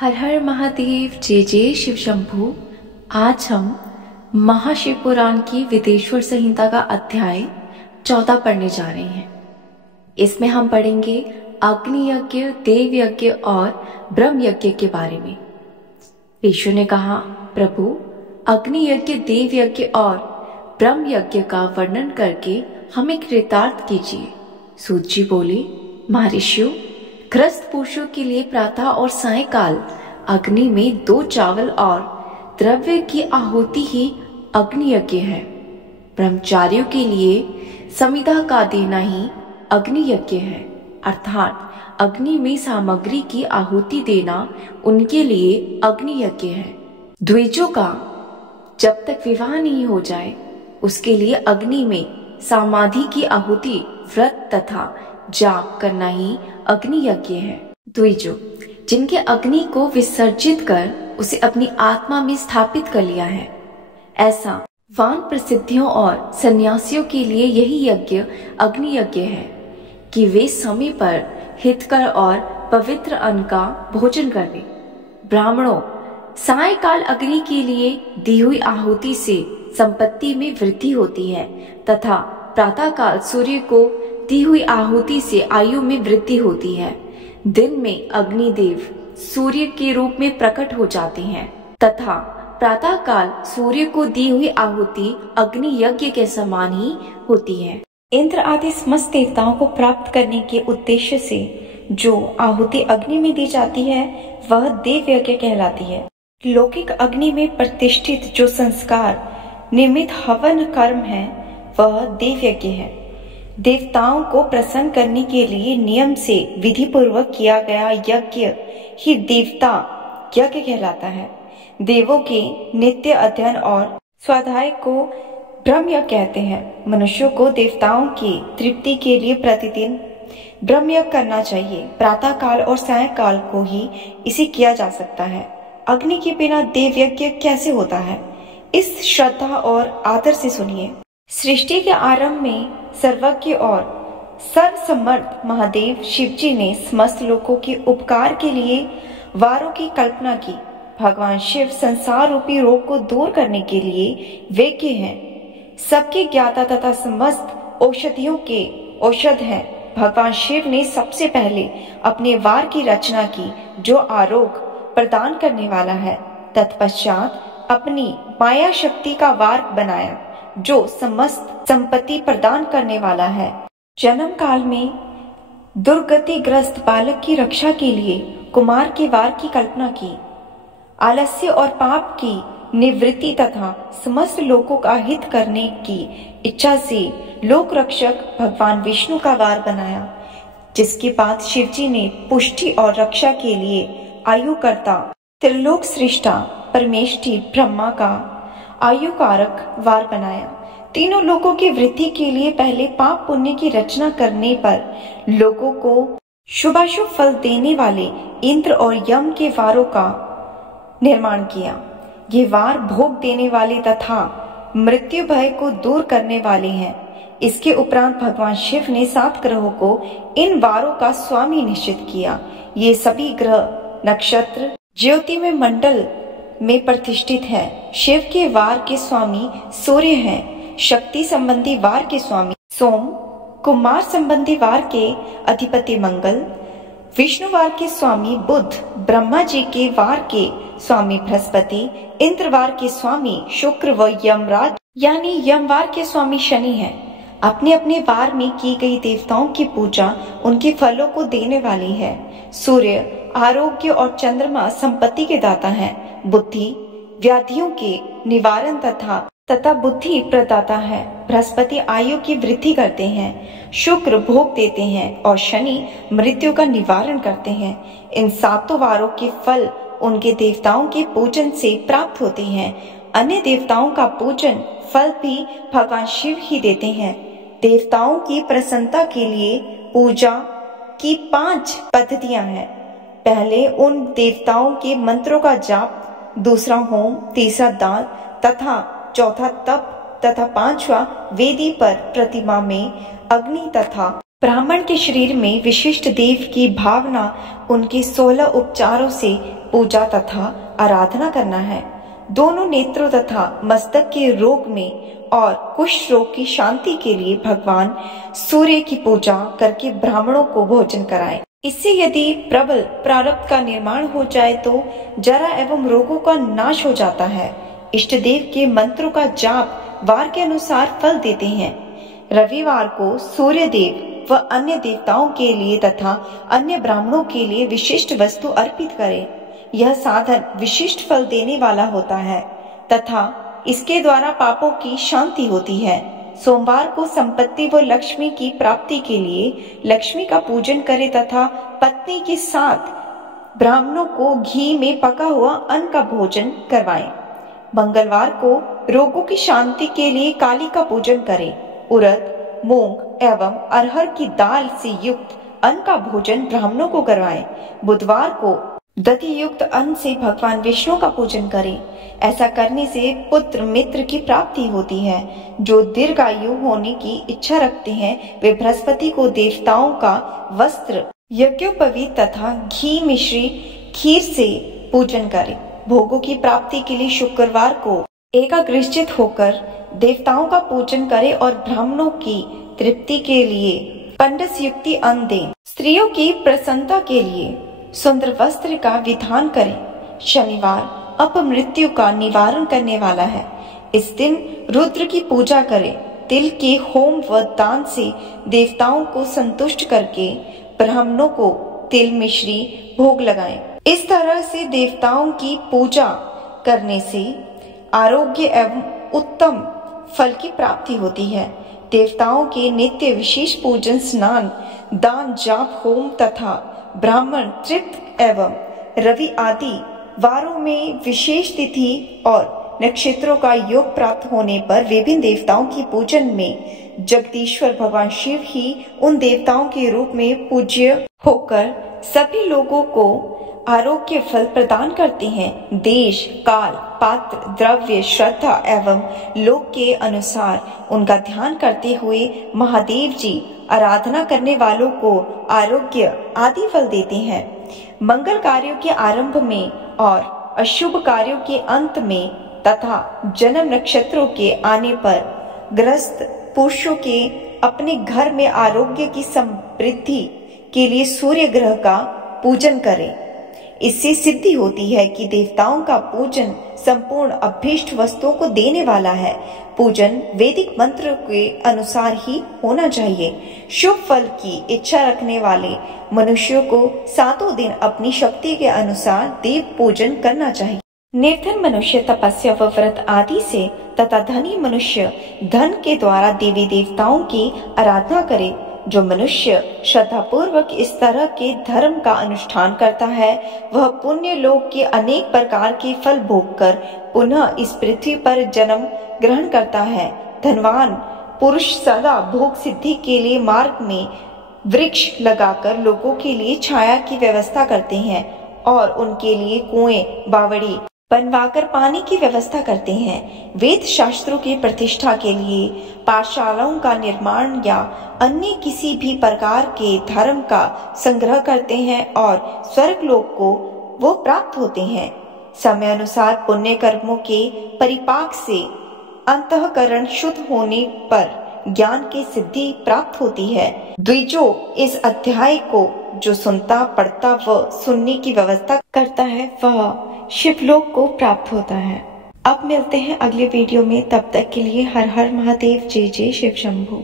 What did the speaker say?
हर हर महादेव, जय जय शिव शंभू। आज हम महाशिव पुराण की विदेश्वर संहिता का अध्याय 14 पढ़ने जा रहे हैं। इसमें हम पढ़ेंगे अग्नि यज्ञ, देव यज्ञ और ब्रह्म यज्ञ के बारे में। विष्णु ने कहा, प्रभु अग्नि यज्ञ, देव यज्ञ और ब्रह्म यज्ञ का वर्णन करके हमें कृतार्थ कीजिए। सूत जी बोले, महर्षियों, गृहस्थ पुरुषों के लिए प्रातः और सायंकाल अग्नि में 2 चावल और द्रव्य की आहुति ही अग्नि यज्ञ है। ब्रह्मचारियों के लिए समिधा का देना ही अग्नि यज्ञ है, अर्थात अग्नि में सामग्री की आहुति देना उनके लिए अग्नि यज्ञ है। द्विजों का जब तक विवाह नहीं हो जाए उसके लिए अग्नि में समाधि की आहुति, व्रत तथा जाप करना ही अग्नि यज्ञ है। द्विजो जिनके अग्नि को विसर्जित कर उसे अपनी आत्मा में स्थापित कर लिया है, ऐसा वान प्रसिद्धियों और सन्यासियों के लिए यही यज्ञ अग्नि यज्ञ है कि वे समय पर हितकर और पवित्र अन्न का भोजन कर ले। ब्राह्मणों, सायंकाल अग्नि के लिए दी हुई आहुति से संपत्ति में वृद्धि होती है तथा प्रातःकाल सूर्य को दी हुई आहुति से आयु में वृद्धि होती है। दिन में अग्निदेव सूर्य के रूप में प्रकट हो जाते हैं तथा प्रातःकाल सूर्य को दी हुई आहुति अग्नि यज्ञ के समान ही होती है। इंद्र आदि समस्त देवताओं को प्राप्त करने के उद्देश्य से जो आहुति अग्नि में दी जाती है वह देव यज्ञ कहलाती है। लौकिक अग्नि में प्रतिष्ठित जो संस्कार निमित्त हवन कर्म है वह देव यज्ञ है। देवताओं को प्रसन्न करने के लिए नियम से विधि पूर्वक किया गया यज्ञ ही देवता यज्ञ कहलाता है। देवों के नित्य अध्ययन और स्वाध्याय को ब्रह्म यज्ञ कहते हैं। मनुष्यों को देवताओं की तृप्ति के लिए प्रतिदिन ब्रह्म यज्ञ करना चाहिए। प्रातः काल और सायंकाल को ही इसे किया जा सकता है। अग्नि के बिना देव यज्ञ कैसे होता है, इस श्रद्धा और आदर से सुनिए। सृष्टि के आरंभ में सर्वज्ञ और सर्वसमर्थ महादेव शिव जी ने समस्त लोगों के उपकार के लिए वारों की कल्पना की। भगवान शिव संसार रूपी रोग को दूर करने के लिए वेज्ञ हैं, सबके ज्ञाता तथा समस्त औषधियों के औषध हैं। भगवान शिव ने सबसे पहले अपने वार की रचना की जो आरोग्य प्रदान करने वाला है। तत्पश्चात अपनी माया शक्ति का वार बनाया जो समस्त संपत्ति प्रदान करने वाला है। जन्म काल में दुर्गतिग्रस्त बालक की रक्षा के लिए कुमार के वार की कल्पना की। आलस्य और पाप की निवृत्ति तथा समस्त लोगों का हित करने की इच्छा से लोक रक्षक भगवान विष्णु का वार बनाया, जिसके बाद शिवजी ने पुष्टि और रक्षा के लिए आयुकर्ता त्रिलोक सृष्टा परमेष्ठी ब्रह्मा का आयु कारक वार बनाया। तीनों लोगों की वृद्धि के लिए पहले पाप पुण्य की रचना करने पर लोगों को शुभाशुभ फल देने वाले इंद्र और यम के वारों का निर्माण किया। ये वार भोग देने वाले तथा मृत्यु भय को दूर करने वाले हैं। इसके उपरांत भगवान शिव ने 7 ग्रहों को इन वारों का स्वामी निश्चित किया। ये सभी ग्रह नक्षत्र ज्योतिमय मंडल में प्रतिष्ठित है। शिव के वार के स्वामी सूर्य हैं। शक्ति संबंधी वार के स्वामी सोम, कुमार संबंधी वार के अधिपति मंगल, विष्णु वार के स्वामी बुध, ब्रह्मा जी के वार के स्वामी बृहस्पति, इंद्र वार के स्वामी शुक्र व यमराज यानी यमवार के स्वामी शनि हैं। अपने अपने वार में की गई देवताओं की पूजा उनके फलों को देने वाली है। सूर्य आरोग्य और चंद्रमा संपत्ति के दाता हैं। बुद्धि व्याधियों के निवारण तथा बुद्धि प्रदाता है। बृहस्पति आयु की वृद्धि करते हैं। शुक्र भोग देते हैं और शनि मृत्यु का निवारण करते हैं। इन 7 वारों के फल उनके देवताओं के पूजन से प्राप्त होते हैं। अन्य देवताओं का पूजन फल भी भगवान शिव ही देते हैं। देवताओं की प्रसन्नता के लिए पूजा की 5 पद्धतियां हैं। पहले उन देवताओं के मंत्रों का जाप, दूसरा होम, तीसरा दान तथा चौथा तप तथा 5वां वेदी पर प्रतिमा में अग्नि तथा ब्राह्मण के शरीर में विशिष्ट देव की भावना उनके 16 उपचारों से पूजा तथा आराधना करना है। दोनों नेत्रों तथा मस्तक के रोग में और कुष्ठ रोग की शांति के लिए भगवान सूर्य की पूजा करके ब्राह्मणों को भोजन कराएं। इससे यदि प्रबल प्रारब्ध का निर्माण हो जाए तो जरा एवं रोगों का नाश हो जाता है। इष्ट देव के मंत्रों का जाप वार के अनुसार फल देते हैं। रविवार को सूर्य देव व अन्य देवताओं के लिए तथा अन्य ब्राह्मणों के लिए विशिष्ट वस्तु अर्पित करें। यह साधन विशिष्ट फल देने वाला होता है तथा इसके द्वारा पापों की शांति होती है। सोमवार को संपत्ति व लक्ष्मी की प्राप्ति के लिए लक्ष्मी का पूजन करें तथा पत्नी के साथ ब्राह्मणों को घी में पका हुआ अन्न का भोजन करवाएं। मंगलवार को रोगों की शांति के लिए काली का पूजन करें। उड़द, मूंग एवं अरहर की दाल से युक्त अन्न का भोजन ब्राह्मणों को करवाएं। बुधवार को दधि युक्त अन्न से भगवान विष्णु का पूजन करें। ऐसा करने से पुत्र मित्र की प्राप्ति होती है। जो दीर्घायु होने की इच्छा रखते हैं वे बृहस्पति को देवताओं का वस्त्र, यज्ञोपवीत तथा घी मिश्री खीर से पूजन करें। भोगों की प्राप्ति के लिए शुक्रवार को एकाग्रचित होकर देवताओं का पूजन करें और ब्राह्मणों की तृप्ति के लिए पंडस युक्ति अन्न दें। स्त्रियों की प्रसन्नता के लिए सुंदर वस्त्र का विधान करें। शनिवार अपमृत्यु का निवारण करने वाला है। इस दिन रुद्र की पूजा करें। तिल के होम व दान से देवताओं को संतुष्ट करके ब्राह्मणों को तिल मिश्री भोग लगाएं। इस तरह से देवताओं की पूजा करने से आरोग्य एवं उत्तम फल की प्राप्ति होती है। देवताओं के नित्य विशेष पूजन, स्नान, दान, जाप, होम तथा ब्राह्मण तृप्त एवं रवि आदि वारों में विशेष तिथि और नक्षत्रों का योग प्राप्त होने पर विभिन्न देवताओं की पूजन में जगदीश्वर भगवान शिव ही उन देवताओं के रूप में पूज्य होकर सभी लोगों को आरोग्य फल प्रदान करते हैं। देश, काल, पात्र, द्रव्य, श्रद्धा एवं लोक के अनुसार उनका ध्यान करते हुए महादेव जी आराधना करने वालों को आरोग्य आदि फल देते हैं। मंगल कार्यों के आरंभ में और अशुभ कार्यों के अंत में तथा जन्म नक्षत्रों के आने पर ग्रस्त पुरुषों के अपने घर में आरोग्य की समृद्धि के लिए सूर्य ग्रह का पूजन करें। इससे सिद्धि होती है कि देवताओं का पूजन संपूर्ण अभीष्ट वस्तुओं को देने वाला है। पूजन वैदिक मंत्र के अनुसार ही होना चाहिए। शुभ फल की इच्छा रखने वाले मनुष्यों को 7 दिन अपनी शक्ति के अनुसार देव पूजन करना चाहिए। निर्धन मनुष्य तपस्या व व्रत आदि से तथा धनी मनुष्य धन के द्वारा देवी देवताओं की आराधना करे। जो मनुष्य श्रद्धा पूर्वक इस तरह के धर्म का अनुष्ठान करता है वह पुण्य लोक के अनेक प्रकार के फल भोगकर पुनः इस पृथ्वी पर जन्म ग्रहण करता है। धनवान पुरुष सदा भोग सिद्धि के लिए मार्ग में वृक्ष लगाकर लोगों के लिए छाया की व्यवस्था करते हैं और उनके लिए कुएं, बावड़ी बनवाकर पानी की व्यवस्था करते हैं। वेद शास्त्रों की प्रतिष्ठा के लिए पाठशालाओं का निर्माण या अन्य किसी भी प्रकार के धर्म का संग्रह करते हैं और स्वर्ग लोक को वो प्राप्त होते हैं। समय अनुसार पुण्य कर्मों के परिपाक से अंतःकरण शुद्ध होने पर ज्ञान की सिद्धि प्राप्त होती है। द्विजो इस अध्याय को जो सुनता, पढ़ता व सुनने की व्यवस्था करता है वह शिवलोक को प्राप्त होता है। अब मिलते हैं अगले वीडियो में, तब तक के लिए हर हर महादेव, जय जय शिव शंभू।